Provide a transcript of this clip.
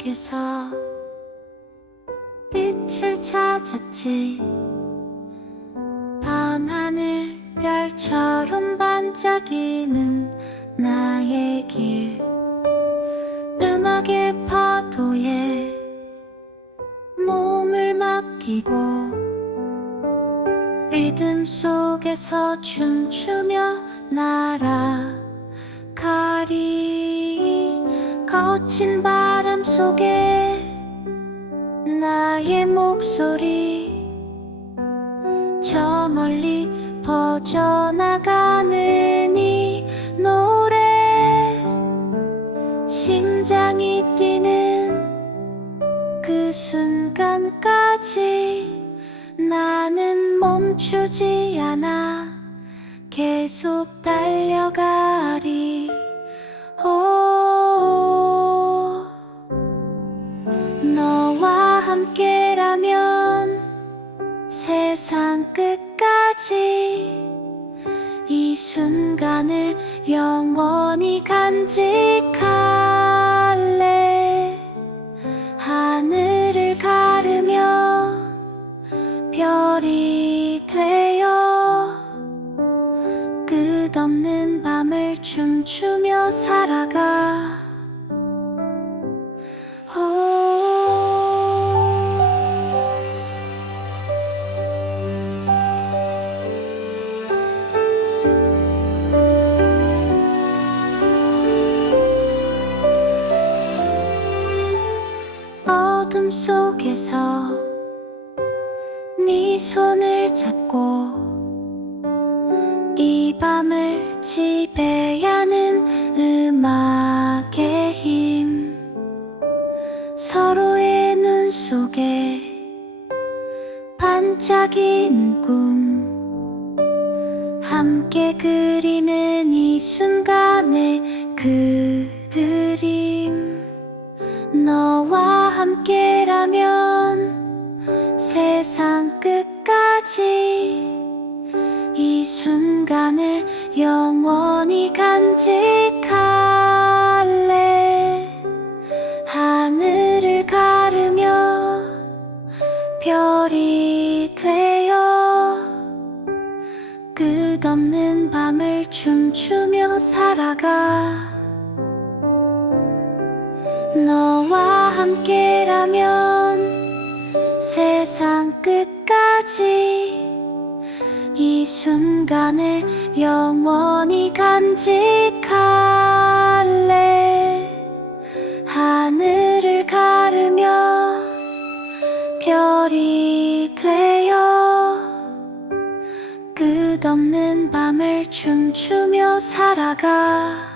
속에서 빛을 찾았지. 밤하늘 별처럼 반짝이는 나의 길. 음악의 파도에 몸을 맡기고 리듬 속에서 춤추며 날아가리 거친 바람 속에 나의 목소리 저 멀리 퍼져나가는 이 노래 심장이 뛰는 그 순간까지 나는 멈추지 않아. 계속 달려가리 세상 끝까지 이 순간을 영원히 간직할래. 하늘을 가르며 별이 되어 끝없는 밤을 춤추며 살아가 속에서 네 손을 잡고 이 밤을 지배하는 음악의 힘 서로의 눈 속에 반짝이는 꿈 함께 그리는 이 순간의 그 세상 끝까지 이 순간을 영원히 간직할래. 하늘을 가르며 별이 되어 끝없는 밤을 춤추며 살아가. 너와 함께라면 세상 끝까지 이 순간을 영원히 간직할래. 하늘을 가르며 별이 되어 끝없는 밤을 춤추며 살아가